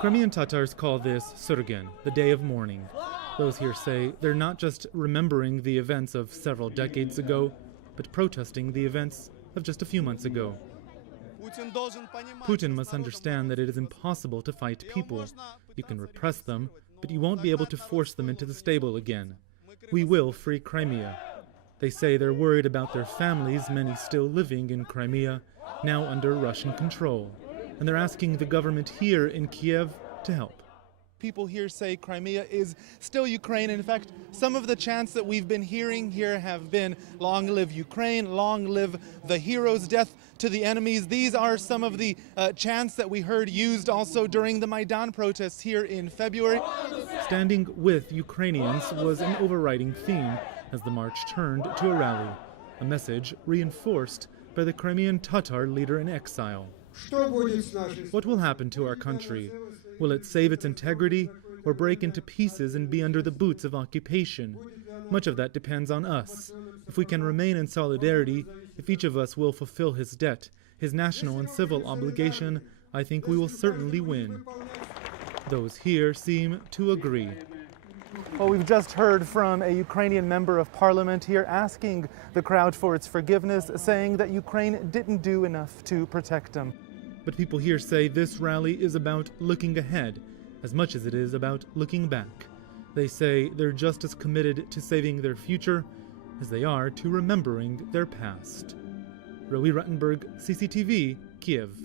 Crimean Tatars call this surgen, the day of mourning. Those here say they're not just remembering the events of several decades ago, but protesting the events of just a few months ago. Putin must understand that it is impossible to fight people. You can repress them, but you won't be able to force them into the stable again. We will free Crimea. They say they're worried about their families, many still living in Crimea, now under Russian control. And they're asking the government here in Kiev to help. People here say Crimea is still Ukraine. In fact, some of the chants that we've been hearing here have been, "Long live Ukraine, long live the heroes, death to the enemies." These are some of the chants that we heard used also during the Maidan protests here in February. Standing with Ukrainians was an overriding theme as the march turned to a rally, a message reinforced by the Crimean Tatar leader in exile. What will happen to our country? Will it save its integrity or break into pieces and be under the boots of occupation? Much of that depends on us. If we can remain in solidarity, if each of us will fulfill his debt, his national and civil obligation, I think we will certainly win. Those here seem to agree. Well, we've just heard from a Ukrainian member of parliament here asking the crowd for its forgiveness, saying that Ukraine didn't do enough to protect them. But people here say this rally is about looking ahead as much as it is about looking back. They say they're just as committed to saving their future as they are to remembering their past. Roee, CCTV, Kiev.